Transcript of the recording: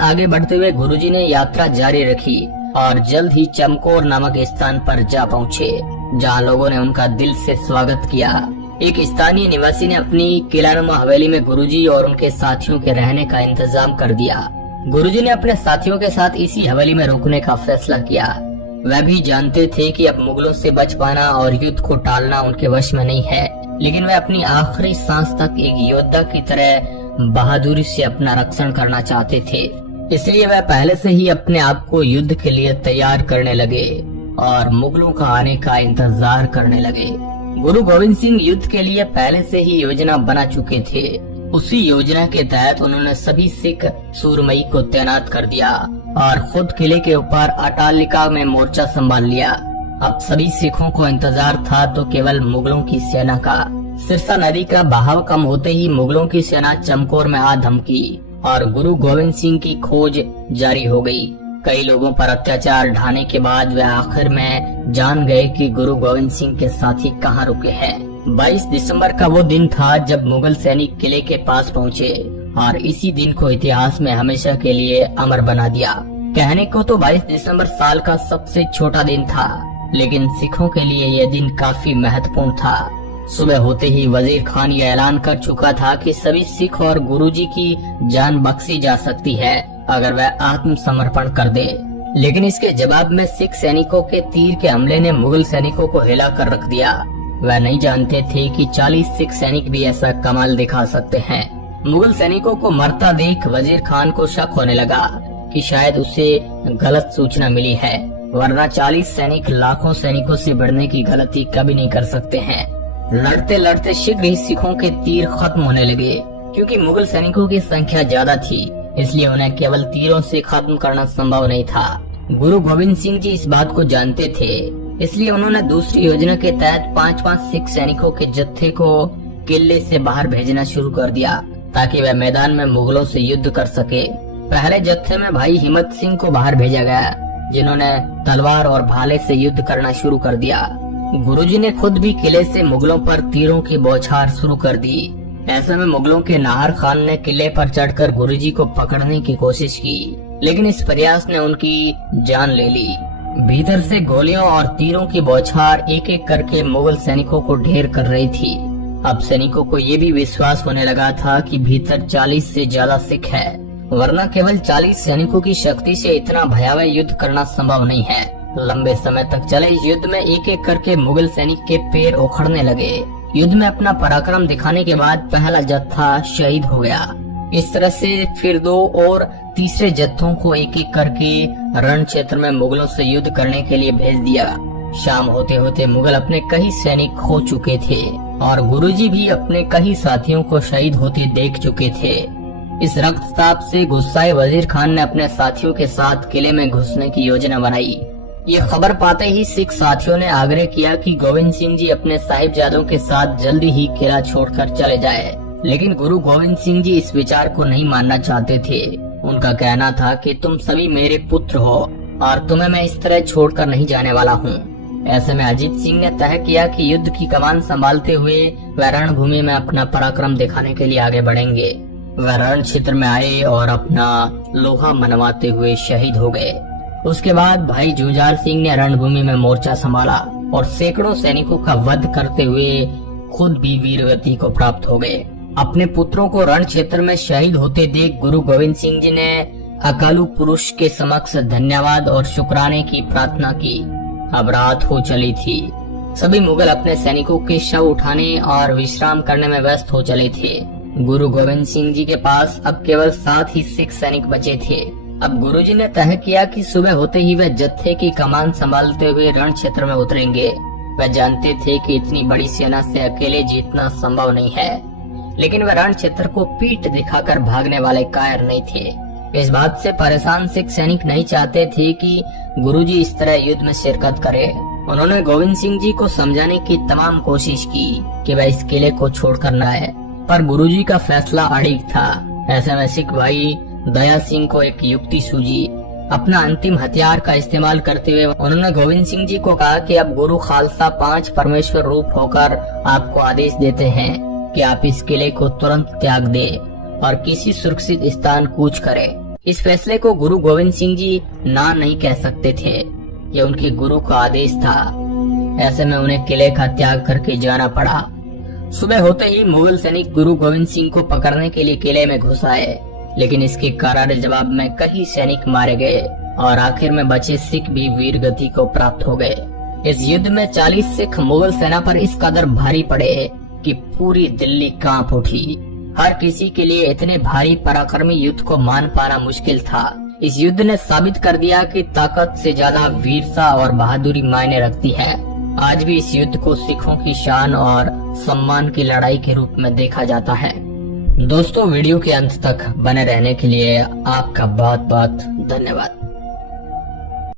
आगे बढ़ते हुए गुरुजी ने यात्रा जारी रखी और जल्द ही चमकौर नामक स्थान पर जा पहुँचे, जहाँ लोगों ने उनका दिल से स्वागत किया। एक स्थानीय निवासी ने अपनी किलानुमा हवेली में गुरुजी और उनके साथियों के रहने का इंतजाम कर दिया। गुरुजी ने अपने साथियों के साथ इसी हवेली में रुकने का फैसला किया। वह भी जानते थे कि अब मुगलों से बच पाना और युद्ध को टालना उनके वश में नहीं है, लेकिन वह अपनी आखिरी सांस तक एक योद्धा की तरह बहादुरी से अपना रक्षण करना चाहते थे। इसलिए वह पहले से ही अपने आप को युद्ध के लिए तैयार करने लगे और मुगलों का आने का इंतजार करने लगे। गुरु गोविंद सिंह युद्ध के लिए पहले से ही योजना बना चुके थे। उसी योजना के तहत उन्होंने सभी सिख सूरमई को तैनात कर दिया और खुद किले के ऊपर अटालिका में मोर्चा संभाल लिया। अब सभी सिखों को इंतजार था तो केवल मुगलों की सेना का। सिरसा नदी का बहाव कम होते ही मुगलों की सेना चमकौर में आ धमकी और गुरु गोविंद सिंह की खोज जारी हो गई। कई लोगों पर अत्याचार ढाने के बाद वे आखिर में जान गए कि गुरु गोविंद सिंह के साथी कहाँ रुके हैं। 22 दिसंबर का वो दिन था जब मुगल सैनिक किले के पास पहुँचे और इसी दिन को इतिहास में हमेशा के लिए अमर बना दिया। कहने को तो 22 दिसंबर साल का सबसे छोटा दिन था, लेकिन सिखों के लिए यह दिन काफी महत्वपूर्ण था। सुबह होते ही वजीर खान ये ऐलान कर चुका था कि सभी सिख और गुरुजी की जान बख्शी जा सकती है अगर वह आत्मसमर्पण कर दे। लेकिन इसके जवाब में सिख सैनिकों के तीर के हमले ने मुगल सैनिकों को हिला कर रख दिया। वह नहीं जानते थे कि 40 सिख सैनिक भी ऐसा कमाल दिखा सकते हैं। मुगल सैनिकों को मरता देख वजीर खान को शक होने लगा कि शायद उसे गलत सूचना मिली है, वरना 40 सैनिक लाखों सैनिकों से बढ़ने की गलती कभी नहीं कर सकते हैं। लड़ते लड़ते शीघ्र ही सिखों के तीर खत्म होने लगे। क्योंकि मुगल सैनिकों की संख्या ज्यादा थी, इसलिए उन्हें केवल तीरों से खत्म करना संभव नहीं था। गुरु गोविंद सिंह जी इस बात को जानते थे, इसलिए उन्होंने दूसरी योजना के तहत 5-5 सिख सैनिकों के जत्थे को किले से बाहर भेजना शुरू कर दिया ताकि वह मैदान में मुगलों से युद्ध कर सके। पहले जत्थे में भाई हिम्मत सिंह को बाहर भेजा गया, जिन्होंने तलवार और भाले से युद्ध करना शुरू कर दिया। गुरुजी ने खुद भी किले से मुगलों पर तीरों की बौछार शुरू कर दी। ऐसे में मुगलों के नाहर खान ने किले पर चढ़कर गुरुजी को पकड़ने की कोशिश की, लेकिन इस प्रयास ने उनकी जान ले ली। भीतर से गोलियों और तीरों की बौछार एक एक करके मुगल सैनिकों को ढेर कर रही थी। अब सैनिकों को ये भी विश्वास होने लगा था कि भीतर 40 से ज्यादा सिख है, वरना केवल 40 सैनिकों की शक्ति से इतना भयावह युद्ध करना संभव नहीं है। लंबे समय तक चले इस युद्ध में एक एक करके मुगल सैनिक के पैर उखड़ने लगे। युद्ध में अपना पराक्रम दिखाने के बाद पहला जत्था शहीद हो गया। इस तरह से फिर 2 और तीसरे जत्थों को एक एक करके रण क्षेत्र में मुगलों से युद्ध करने के लिए भेज दिया। शाम होते होते मुगल अपने कई सैनिक खो चुके थे और गुरुजी भी अपने कई साथियों को शहीद होते देख चुके थे। इस रक्तताप से गुस्साए वजीर खान ने अपने साथियों के साथ किले में घुसने की योजना बनाई। ये खबर पाते ही सिख साथियों ने आग्रह किया कि गोविंद सिंह जी अपने साहिबजादों के साथ जल्दी ही किला छोड़कर चले जाए, लेकिन गुरु गोविंद सिंह जी इस विचार को नहीं मानना चाहते थे। उनका कहना था कि तुम सभी मेरे पुत्र हो और तुम्हें मैं इस तरह छोड़कर नहीं जाने वाला हूँ। ऐसे में अजीत सिंह ने तय किया कि युद्ध की कमान संभालते हुए वह रणभूमि में अपना पराक्रम दिखाने के लिए आगे बढ़ेंगे। वह रण क्षेत्र में आए और अपना लोहा मनवाते हुए शहीद हो गए। उसके बाद भाई जुझार सिंह ने रणभूमि में मोर्चा संभाला और सैकड़ों सैनिकों का वध करते हुए खुद भी वीरगति को प्राप्त हो गए। अपने पुत्रों को रण क्षेत्र में शहीद होते देख गुरु गोविंद सिंह जी ने अकालू पुरुष के समक्ष धन्यवाद और शुक्राने की प्रार्थना की। अब रात हो चली थी। सभी मुगल अपने सैनिकों के शव उठाने और विश्राम करने में व्यस्त हो चले थे। गुरु गोविंद सिंह जी के पास अब केवल 7 ही सिख सैनिक बचे थे। अब गुरुजी ने तय किया कि सुबह होते ही वे जत्थे की कमान संभालते हुए रण क्षेत्र में उतरेंगे। वे जानते थे कि इतनी बड़ी सेना से अकेले जीतना संभव नहीं है, लेकिन वे रण क्षेत्र को पीठ दिखाकर भागने वाले कायर नहीं थे। इस बात से परेशान सिख सैनिक नहीं चाहते थे कि गुरुजी इस तरह युद्ध में शिरकत करे। उन्होंने गोविंद सिंह जी को समझाने की तमाम कोशिश की कि वह इस किले को छोड़कर न आए, पर गुरुजी का फैसला अड़िग था। ऐसे में सिख भाई दया सिंह को एक युक्ति सूझी। अपना अंतिम हथियार का इस्तेमाल करते हुए उन्होंने गोविंद सिंह जी को कहा कि अब गुरु खालसा 5 परमेश्वर रूप होकर आपको आदेश देते हैं कि आप इस किले को तुरंत त्याग दें और किसी सुरक्षित स्थान कूच करें। इस फैसले को गुरु गोविंद सिंह जी ना नहीं कह सकते थे, ये उनके गुरु का आदेश था। ऐसे में उन्हें किले का त्याग करके जाना पड़ा। सुबह होते ही मुगल सैनिक गुरु गोविंद सिंह को पकड़ने के लिए किले में घुस आए, लेकिन इसके करारे जवाब में कई सैनिक मारे गए और आखिर में बचे सिख भी वीर गति को प्राप्त हो गए। इस युद्ध में 40 सिख मुगल सेना पर इस कदर भारी पड़े कि पूरी दिल्ली कांप उठी। हर किसी के लिए इतने भारी पराक्रमी युद्ध को मान पाना मुश्किल था। इस युद्ध ने साबित कर दिया कि ताकत से ज्यादा वीरता और बहादुरी मायने रखती है। आज भी इस युद्ध को सिखों की शान और सम्मान की लड़ाई के रूप में देखा जाता है। दोस्तों, वीडियो के अंत तक बने रहने के लिए आपका बहुत बहुत धन्यवाद।